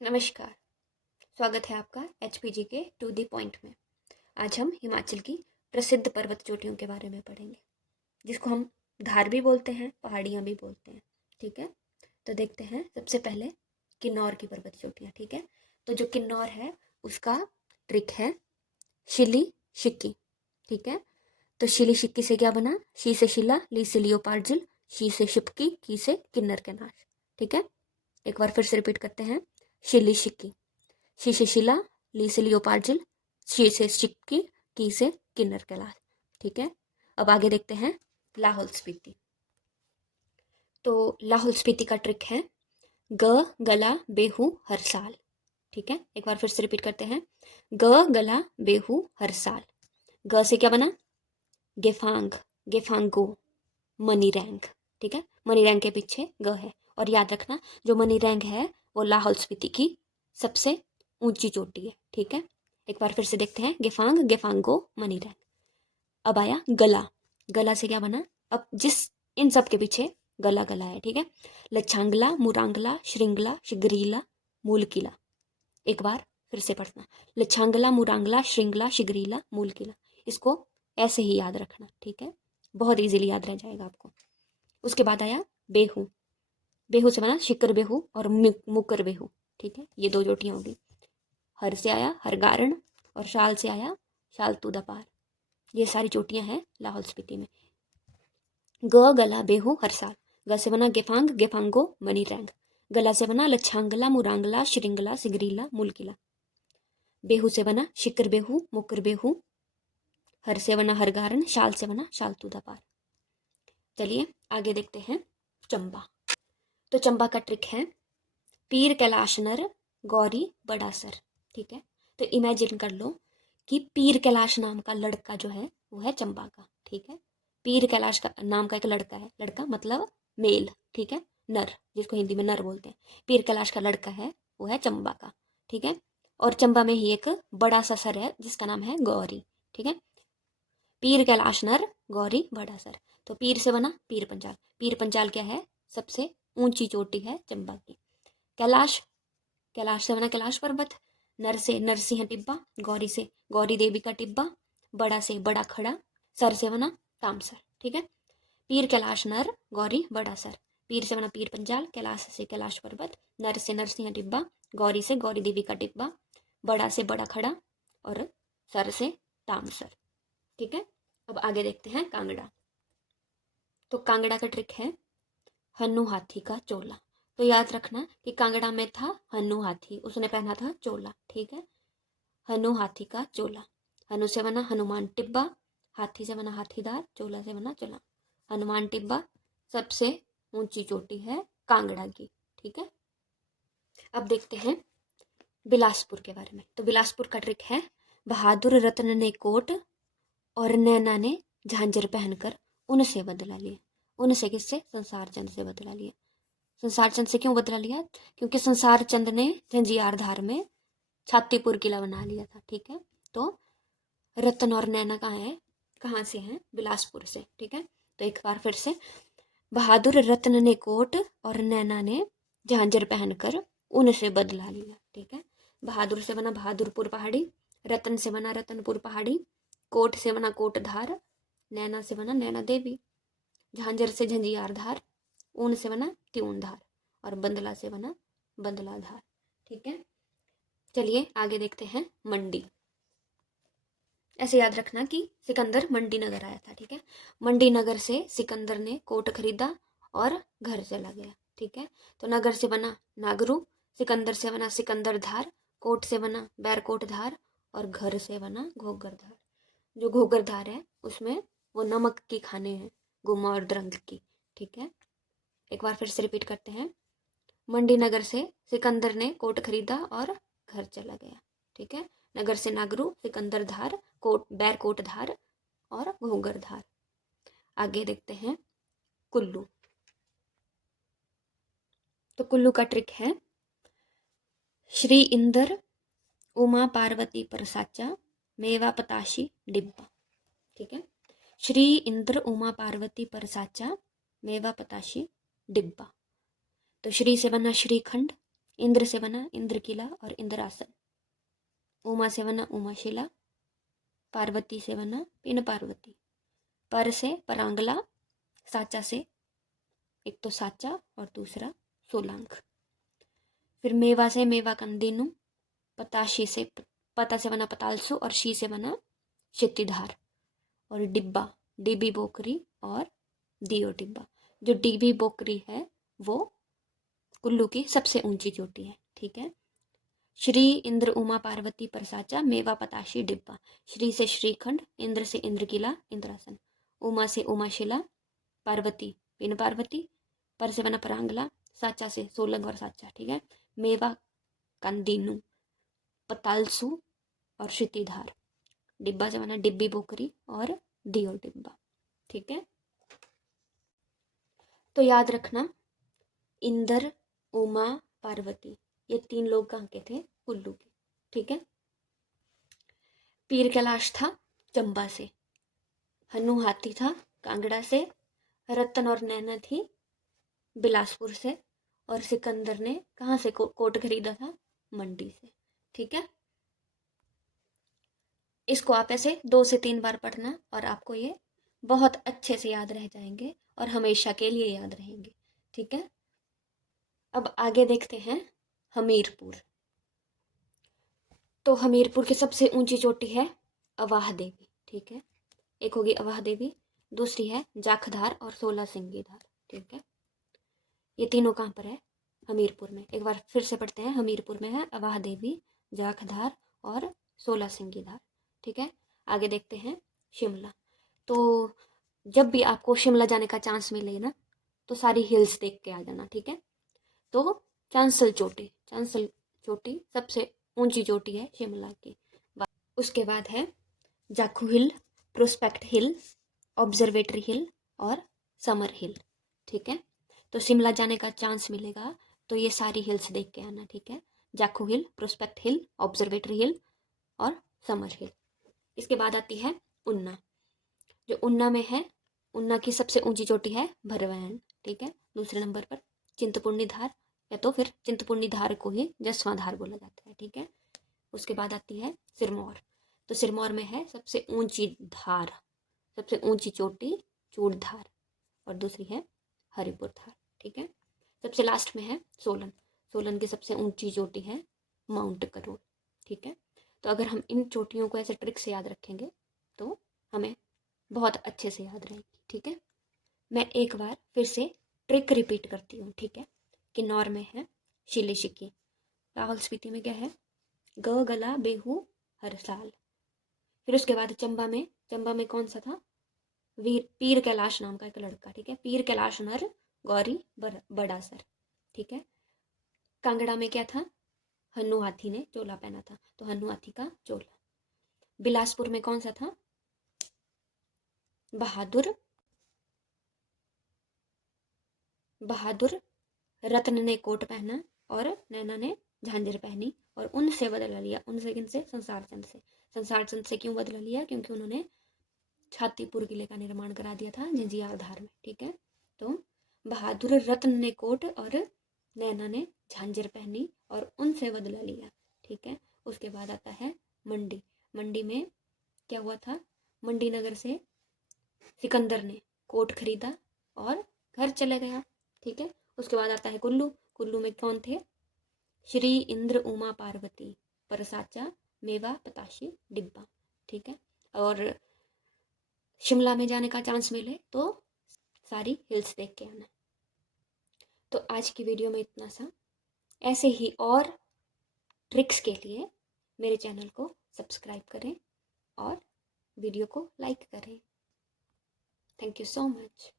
नमस्कार। स्वागत है आपका एचपीजी के टू दी पॉइंट में। आज हम हिमाचल की प्रसिद्ध पर्वत चोटियों के बारे में पढ़ेंगे, जिसको हम धार भी बोलते हैं, पहाड़ियाँ भी बोलते हैं। ठीक है, तो देखते हैं सबसे पहले किन्नौर की पर्वत चोटियाँ। ठीक है, तो जो किन्नौर है उसका ट्रिक है शिली शिक्की। ठीक है, तो शिली शिक्की से क्या बना? शी से शिला, ली से लियोपार्जिल, शी से शिपकी, की से किन्नर के नाश। ठीक है, एक बार फिर से रिपीट करते हैं। शिली शिक्की, शी से शिला, ली से लियोपार्जिल, शी से शिक्की, की से किन्नर कैलाश। ठीक है, अब आगे देखते हैं लाहौल स्पीति। तो लाहौल स्पीति का ट्रिक है ग गला बेहू हर साल। ठीक है, एक बार फिर से रिपीट करते हैं। ग गला बेहू हर साल। ग से क्या बना? गेफांग, गेफांगो, मनी रैंक। ठीक है, मनी रैंक के पीछे ग है। और याद रखना, जो मनी रैंक है वो लाहौल स्पीति की सबसे ऊंची चोटी है। ठीक है, एक बार फिर से देखते हैं। गेफांग, गेफांगो, मनी रैंक। अब आया गला। गला से क्या बना? अब इन सब के पीछे गला गला है। ठीक है, लच्छांगला, मुरांगला, श्रृंगला, शिगरीला, मूलकिला। एक बार फिर से पढ़ना। लच्छांगला, मुरांगला, श्रृंगला, शिगरीला, मूलकिला। इसको ऐसे ही याद रखना। ठीक है, बहुत इजीली याद रह जाएगा आपको। उसके बाद आया बेहू। बेहू से बना शिकर बेहू और मुकर बेहू। ठीक है, ये दो चोटियां होगी। हर से आया हरगारण और शाल से आया शालतू द पार। ये सारी चोटियां हैं लाहौल स्पीति में। ग गला बेहू हर साल। ग से बना गेफांग, गेफांगो, मनी रैंग। गला से बना लच्छांगला, मुरांगला, श्रृंगला, सिगरीला, मुलकिला। बेहू से बना शिकर बेहू, मुकर बेहू। हर से बना हरगारण, शाल से बना शालतू द पार। चलिए आगे देखते हैं चंबा। तो चंबा का ट्रिक है पीर कैलाश नर, गौरी बड़ा सर। ठीक है, तो इमेजिन कर लो कि पीर कैलाश नाम का लड़का जो है वो है चंबा का। ठीक है, पीर कैलाश का नाम का एक लड़का है। लड़का मतलब मेल। ठीक है, नर, जिसको हिंदी में नर बोलते हैं। पीर कैलाश का लड़का है वो है चंबा का। ठीक है, और चंबा में ही एक बड़ा सा सर है जिसका नाम है गौरी। ठीक है, पीर कैलाश नर, गौरी बड़ा सर। तो पीर से बना पीर पंचाल। पीर पंचाल क्या है? सबसे ऊंची चोटी है चंबा की। कैलाश, कैलाश से बना कैलाश पर्वत। नर से नरसिंह टिब्बा, गौरी से गौरी देवी का टिब्बा, बड़ा से बड़ा खड़ा, सर से बना तामसर। ठीक है, पीर कैलाश नर, गौरी बड़ा सर। पीर से बना पीर पंजाल, कैलाश से कैलाश पर्वत, नर से नरसिंह टिब्बा, गौरी से गौरी देवी का टिब्बा, बड़ा से बड़ा खड़ा और सर से तामसर। ठीक है, अब आगे देखते हैं कांगड़ा। तो कांगड़ा का ट्रिक है हन्नू हाथी का चोला। तो याद रखना कि कांगड़ा में था हन्नू हाथी, उसने पहना था चोला। ठीक है, हनु हाथी का चोला। हनु से बना हनुमान टिब्बा, हाथी से बना हाथीदार, चोला से बना चोला। हनुमान टिब्बा सबसे ऊंची चोटी है कांगड़ा की। ठीक है, अब देखते हैं बिलासपुर के बारे में। तो बिलासपुर का ट्रिक है बहादुर रत्न ने कोट और नैना ने झांझर पहनकर उनसे बदला लिया। उनसे किससे? संसार चंद से बदला लिया। संसार चंद से क्यों बदला लिया? क्योंकि संसार चंद ने झंझियार धार में छातीपुर किला बना लिया था। ठीक है, तो रतन और नैना कहाँ है? कहाँ से हैं? बिलासपुर से। ठीक है, तो एक बार फिर से। बहादुर रत्न ने कोट और नैना ने झांझर पहनकर उनसे बदला लिया। ठीक है, बहादुर से बना बहादुरपुर पहाड़ी, रतन से बना रतनपुर पहाड़ी, कोट से बना कोटधार, नैना से बना नैना देवी, झांझर से झंझियार धार, ऊन से बना त्यून धार और बंदला से बना बंदला धार। ठीक है, चलिए आगे देखते हैं मंडी। ऐसे याद रखना कि सिकंदर मंडी नगर आया था। ठीक है, मंडी नगर से सिकंदर ने कोट खरीदा और घर चला गया। ठीक है, तो नगर से बना नागरू, सिकंदर से बना सिकंदर धार, कोट से बना बैरकोट धार और घर से बना घोगर धार। जो घोगर धार है उसमें वो नमक की खाने हैं, गुमा और द्रंग की। ठीक है, एक बार फिर से रिपीट करते हैं। मंडी नगर से सिकंदर ने कोट खरीदा और घर चला गया। ठीक है, नगर से नागरू, सिकंदर धार, कोट बैरकोट धार और घोंगर धार। आगे देखते हैं कुल्लू। तो कुल्लू का ट्रिक है श्री इंदर उमा पार्वती परसाचा, मेवा पताशी डिब्बा। ठीक है, श्री इंद्र उमा पार्वती परसाचा, मेवा पताशी डिब्बा। तो श्री से बना श्रीखंड, इंद्र से बना इंद्रकिला और इंद्रासन। उमा से बना उमाशिला। पार्वती से बना पिन पार्वती। पर से परांगला। साचा से एक तो साचा और दूसरा सोलांग। फिर मेवा से मेवा कंदिनु। पताशी से पता से बना पतालसु और शी से बना क्षितिधार। और डिब्बा डिबी बोकरी और दियो डिब्बा। जो डिबी बोकरी है वो कुल्लू की सबसे ऊंची चोटी है। ठीक है। श्री इंद्र उमा पार्वती परसाचा मेवा पताशी डिब्बा। श्री से श्रीखंड, इंद्र से इंद्रकिला इंद्रासन, उमा से उमाशिला, पार्वती पिन पार्वती, पर से बना परांगला, साचा से सोलंग और साचा। ठीक है। मेवा कंदीनु, पतालसु और क्षितिधार। डिब्बा से बना डिब्बी बोकरी और दियो डिब्बा। ठीक है। तो याद रखना, इंद्र उमा पार्वती ये 3 लोग कहाँ के थे? कुल्लू के। ठीक है। पीर कैलाश था चंबा से। हनु हाथी था कांगड़ा से। रतन और नैना थी बिलासपुर से। और सिकंदर ने कहाँ से कोट खरीदा था? मंडी से। ठीक है। इसको आप ऐसे 2 से 3 बार पढ़ना और आपको ये बहुत अच्छे से याद रह जाएंगे और हमेशा के लिए याद रहेंगे। ठीक है। अब आगे देखते हैं हमीरपुर। तो हमीरपुर की सबसे ऊंची चोटी है अवाह देवी। ठीक है। एक होगी अवाह देवी, दूसरी है जाखधार और 16 सिंगी धार। ठीक है। ये तीनों कहाँ पर है? हमीरपुर में। एक बार फिर से पढ़ते हैं। हमीरपुर में है अवाह देवी, जाखधार और 16 सिंगी धार। ठीक है। आगे देखते हैं शिमला। तो जब भी आपको शिमला जाने का चांस मिले ना, तो सारी हिल्स देख के आ जाना। ठीक है। तो चांसल चोटी सबसे ऊंची चोटी है शिमला की। उसके बाद है जाखू हिल, प्रोस्पेक्ट हिल, ऑब्जर्वेटरी हिल और समर हिल। ठीक है। तो शिमला जाने का चांस मिलेगा तो ये सारी हिल्स देख के आना। ठीक है। जाखू हिल, प्रोस्पेक्ट हिल, ऑब्जर्वेटरी हिल और समर हिल। इसके बाद आती है उन्ना। जो उन्ना में है, उन्ना की सबसे ऊंची चोटी है भरवैन। ठीक है। दूसरे नंबर पर चिंतपूर्णी धार, या तो फिर चिंतपूर्णी धार को ही जसवां धार बोला जाता है। ठीक है। उसके बाद आती है सिरमौर। तो सिरमौर में है सबसे ऊंची धार, सबसे ऊंची चोटी चूड़धार और दूसरी है हरिपुर धार। ठीक है। सबसे लास्ट में है सोलन। सोलन की सबसे ऊंची चोटी है माउंट करोल। ठीक है। तो अगर हम इन चोटियों को ऐसे ट्रिक से याद रखेंगे तो हमें बहुत अच्छे से याद रहेगी। ठीक है। मैं एक बार फिर से ट्रिक रिपीट करती हूँ। ठीक है। किन्नौर में है शिलेशिकी। लाहौल स्पीति में क्या है? ग गला बेहू हर साल। फिर उसके बाद चंबा में कौन सा था? पीर कैलाश नाम का एक लड़का। ठीक है। पीर कैलाश नर गौरी बड़ा सर। ठीक है। कांगड़ा में क्या था? हन्नू हाथी ने चोला पहना था, तो हन्नू हाथी का चोला। बिलासपुर में कौन सा था? बहादुर रत्न ने कोट पहना और नैना ने झांझर पहनी और उनसे बदला लिया। उनसे किनसे? संसार चंद से। संसार चंद से क्यों बदला लिया? क्योंकि उन्होंने छातीपुर किले का निर्माण करा दिया था झिंझियार धार में। ठीक है। तो बहादुर रत्न ने कोट और नैना ने झांझर पहनी और उनसे बदला लिया। ठीक है। उसके बाद आता है मंडी। मंडी में क्या हुआ था? मंडी नगर से सिकंदर ने कोट खरीदा और घर चले गया। ठीक है। उसके बाद आता है कुल्लू। कुल्लू में कौन थे? श्री इंद्र उमा पार्वती परसाचा मेवा पताशी डिब्बा। ठीक है। और शिमला में जाने का चांस मिले तो सारी हिल्स देख के आना। तो आज की वीडियो में इतना सा। ऐसे ही और ट्रिक्स के लिए मेरे चैनल को सब्सक्राइब करें और वीडियो को लाइक करें। Thank you so much.